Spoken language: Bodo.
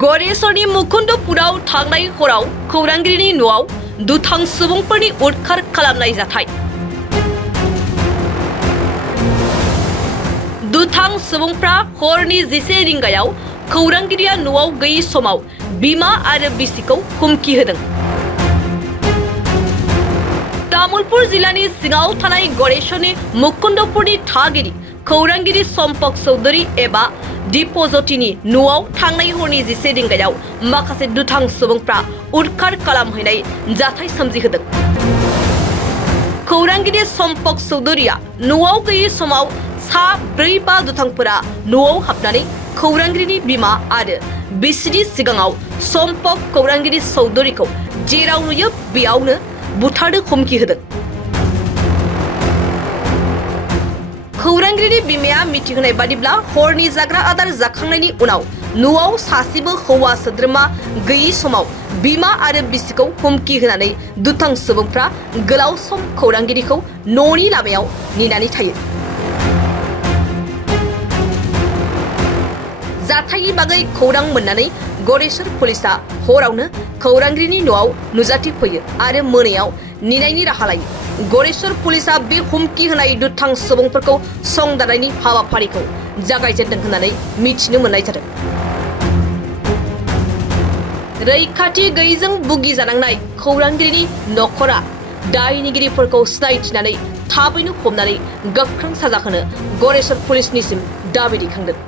गरेसरनि मुकुन्दपुराव थांनाय हराव खौरांगिरिनि न'आव दुथां सुबुंफोरनि उदखार खालामनाय जाथाय। दुथां सुबुंफ्रा हरनि 11 रिंगायाव खौरांगिरिया न'आव गैयै समाव बिमा आरो बिसिखौ हुमखि होदों। तामुलपुर जिल्लानि सिङाव थानाय गरेसरनि मुकुन्दपुरनि थागिरि खौरांगिरि सम्पक चौधुरी एबा दिपज्योतिनि न'आव थांनाय हरनि 11 रिंगायाव माखासे दुथां सुबुंफ्रा उदखार खालामहैनाय जाथाय सोमजिहोदों। खौरांगिरि सम्पक चौधुरीया न'आव गैयै समाव सा 4-5 दुथांफोरा न'आव हाबनानै खौरांगिरिनि बिमा आरो बिसिनि सिगाङाव सम्पक खौरांगिरि चौधुरीखौ जेराव नुयो बेयावनो बुथारनो हुमखि होदों। खौरांगिरिनि बिमाया मिथिहोनाय बादिब्ला हरनि जाग्रा आदार जाखांनायनि उनाव न'आव सासेबो हौवा सोद्रोमा गैयै समाव बिमा आरो बिसिखौ हुमखि होनानै दुथां सुबुंफ्रा गोलाव सम खौरांगिरिखौ न'नि लामायाव नेनानै थायो। जाथायनि बागै खौरां मोननानै गरेसर पुलिसा हरावनो खौरांगिरिनि न'आव नुजाथिफैयो आरो मोनायाव नेनायनि राहा लायो। गरेसर पुलिसा बे हुमखि होनाय दुथां सुबुंफोरखौ संदाननायनि हाबाफारिखौ जागायजेनदों होननानै मिथिनो मोननाय जादों। रैखाथि गैयैजों भुगिजानांनाय खौरांगिरिनि न'खरा दायनिगिरिफोरखौ सिनायथिनानै थाबैनो हमनानै गोख्रों साजा होनो गरेसर पुलिसनिसिम दाबि दैखांदों।